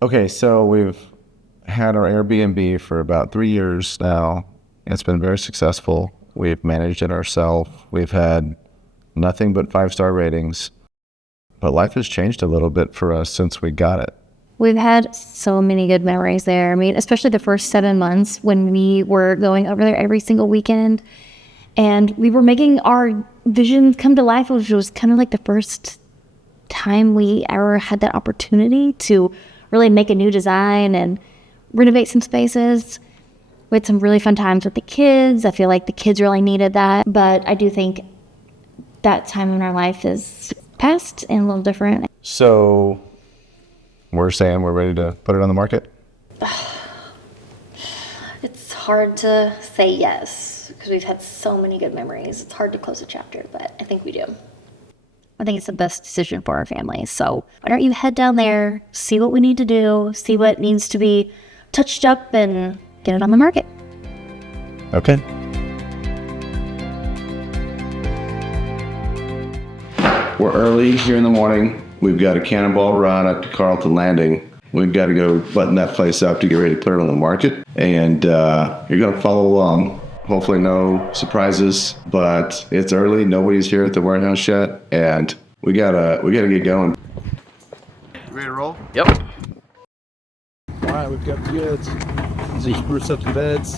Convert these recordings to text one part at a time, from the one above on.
Okay, so we've had our Airbnb for about 3 years now. It's been very successful. We've managed it ourselves. We've had nothing but 5-star ratings. But life has changed a little bit for us since we got it. We've had so many good memories there. I mean, especially the first 7 months when we were going over there every single weekend and we were making our vision come to life, which was kind of like the first time we ever had that opportunity to really make a new design and renovate some spaces. We had some really fun times with the kids. I feel like the kids really needed that. But I do think that time in our life is past and a little different. So we're saying we're ready to put it on the market? It's hard to say yes because we've had so many good memories. It's hard to close a chapter, but I think we do. I think it's the best decision for our family. So why don't you head down there, see what we need to do, see what needs to be touched up, and get it on the market. Okay. We're early here in the morning. We've got a cannonball run up to Carlton Landing. We've got to go button that place up to get ready to put it on the market. And you're going to follow along. Hopefully no surprises, but it's early. Nobody's here at the warehouse yet, and we gotta get going. Ready to roll? Yep. All right, we've got the goods. These are spruce up the beds.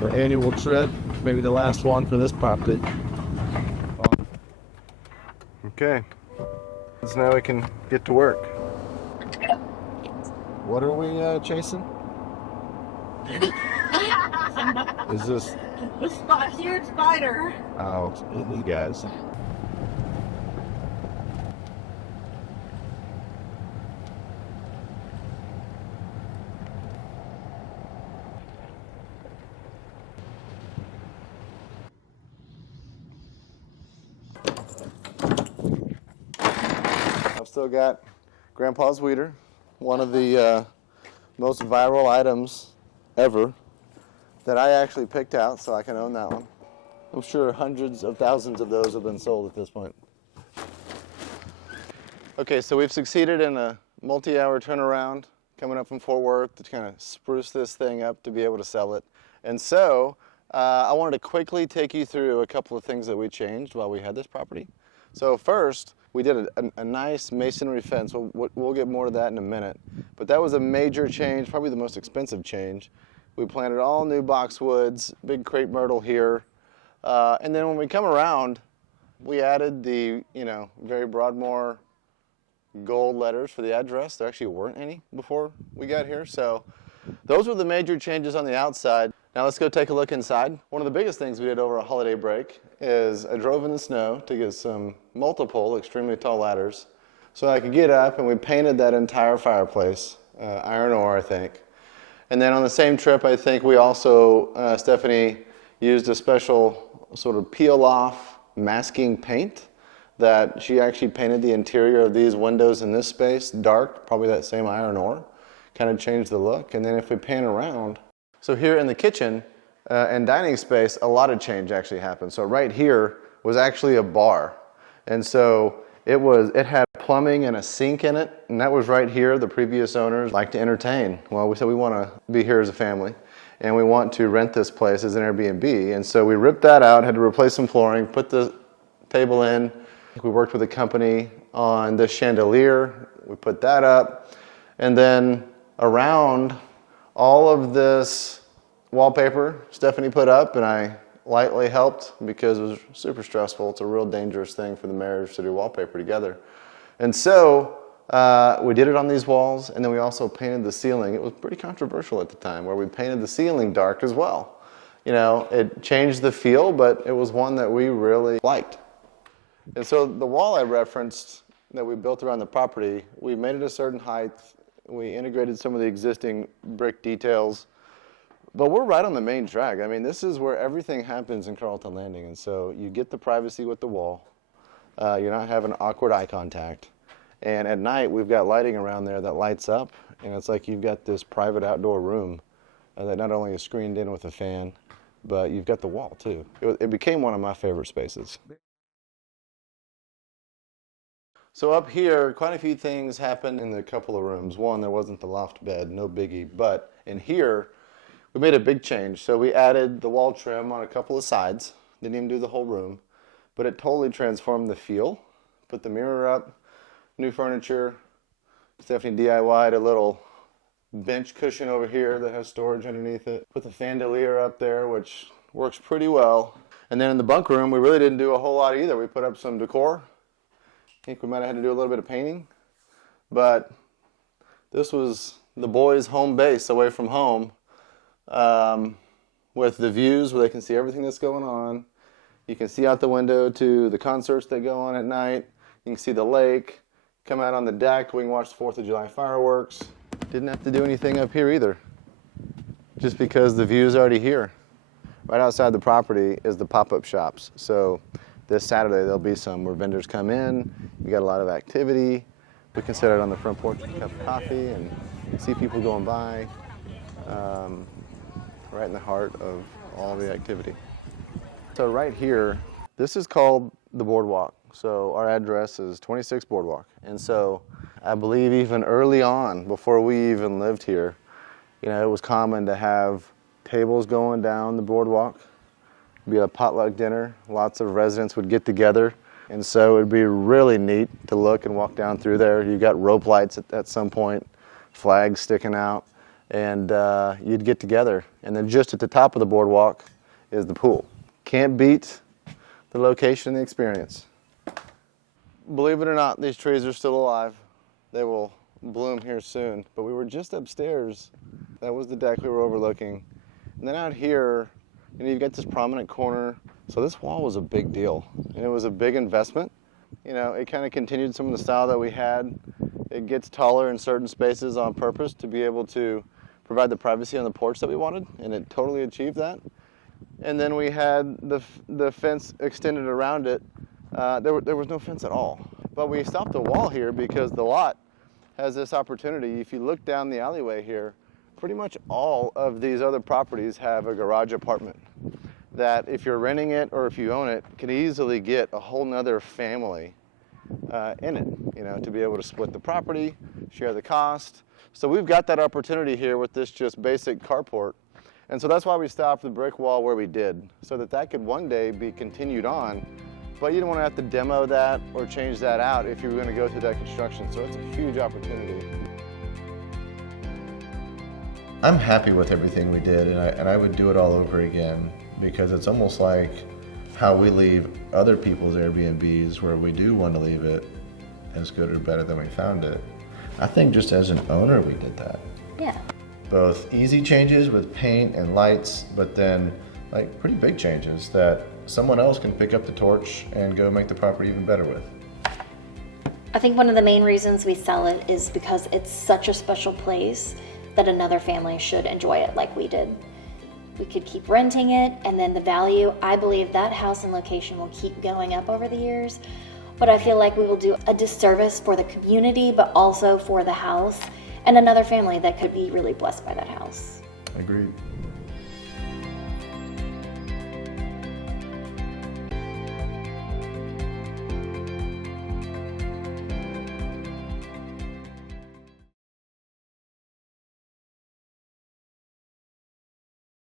The annual trip, maybe the last one for this property. Okay. So now we can get to work. What are we chasing? Is this? A huge spider. Oh, you guys. I've still got Grandpa's weeder, one of the most viral items ever that I actually picked out, so I can own that one. I'm sure hundreds of thousands of those have been sold at this point. Okay, so we've succeeded in a multi-hour turnaround coming up from Fort Worth to kind of spruce this thing up to be able to sell it. And so I wanted to quickly take you through a couple of things that we changed while we had this property. So first, we did a nice masonry fence. We'll get more to that in a minute. But that was a major change, probably the most expensive change. We planted all new boxwoods, big crepe myrtle here. And then when we come around, we added the, very Broadmoor gold letters for the address. There actually weren't any before we got here. So those were the major changes on the outside. Now let's go take a look inside. One of the biggest things we did over a holiday break is I drove in the snow to get some multiple extremely tall ladders so I could get up, and we painted that entire fireplace, iron ore, I think. And then on the same trip, I think we also, Stephanie used a special sort of peel-off masking paint that she actually painted the interior of these windows in this space dark, probably that same iron ore, kind of changed the look. And then if we pan around, so here in the kitchen and dining space, a lot of change actually happened. So right here was actually a bar. And so it had plumbing and a sink in it, and that was right here. The previous owners like to entertain. Well, we said we want to be here as a family, and we want to rent this place as an Airbnb. And so we ripped that out, had to replace some flooring, put the table in. We worked with a company on this chandelier. We put that up. And then around all of this wallpaper Stephanie put up, and I lightly helped because it was super stressful. It's a real dangerous thing for the marriage to do wallpaper together. And so we did it on these walls, and then we also painted the ceiling. It was pretty controversial at the time, where we painted the ceiling dark as well. It changed the feel, but it was one that we really liked. And so the wall I referenced that we built around the property, we made it a certain height. We integrated some of the existing brick details. But we're right on the main drag. I mean, this is where everything happens in Carlton Landing. And so you get the privacy with the wall. You're not having awkward eye contact. And at night, we've got lighting around there that lights up. And it's like you've got this private outdoor room that not only is screened in with a fan, but you've got the wall too. It became one of my favorite spaces. So up here, quite a few things happened in the couple of rooms. One, there wasn't the loft bed, no biggie. But in here, we made a big change. So we added the wall trim on a couple of sides. Didn't even do the whole room. But it totally transformed the feel. Put the mirror up, new furniture. Stephanie DIY'd a little bench cushion over here that has storage underneath it. Put the chandelier up there, which works pretty well. And then in the bunk room, we really didn't do a whole lot either. We put up some decor. I think we might have had to do a little bit of painting. But this was the boys' home base away from home, with the views where they can see everything that's going on. You can see out the window to the concerts that go on at night. You can see the lake. Come out on the deck, we can watch the 4th of July fireworks. Didn't have to do anything up here either, just because the view's already here. Right outside the property is the pop-up shops. So this Saturday there'll be some where vendors come in. We got a lot of activity. We can sit out on the front porch with a cup of coffee and see people going by. Right in the heart of all the activity. So right here, this is called the Boardwalk. So our address is 26 Boardwalk. And so I believe even early on, before we even lived here, you know, it was common to have tables going down the boardwalk. It'd be a potluck dinner. Lots of residents would get together. And so it'd be really neat to look and walk down through there. You got rope lights at some point, flags sticking out, and you'd get together. And then just at the top of the boardwalk is the pool. Can't beat the location and the experience. Believe it or not, these trees are still alive. They will bloom here soon. But we were just upstairs. That was the deck we were overlooking. And then out here, you know, you've got this prominent corner. So this wall was a big deal. And it was a big investment. You know, it kind of continued some of the style that we had. It gets taller in certain spaces on purpose to be able to provide the privacy on the porch that we wanted. And it totally achieved that. And then we had the fence extended around it. There was no fence at all. But we stopped the wall here because the lot has this opportunity. If you look down the alleyway here, pretty much all of these other properties have a garage apartment that if you're renting it or if you own it, can easily get a whole nother family in it, you know, to be able to split the property, share the cost. So we've got that opportunity here with this just basic carport. And so that's why we stopped the brick wall where we did, so that that could one day be continued on. But you don't want to have to demo that or change that out if you were going to go through that construction. So it's a huge opportunity. I'm happy with everything we did, and I would do it all over again, because it's almost like how we leave other people's Airbnbs, where we do want to leave it as good or better than we found it. I think just as an owner, we did that. Yeah. Both easy changes with paint and lights, but then like pretty big changes that someone else can pick up the torch and go make the property even better with. I think one of the main reasons we sell it is because it's such a special place that another family should enjoy it like we did. We could keep renting it, and then the value, I believe that house and location will keep going up over the years, but I feel like we will do a disservice for the community, but also for the house and another family that could be really blessed by that house. Agreed.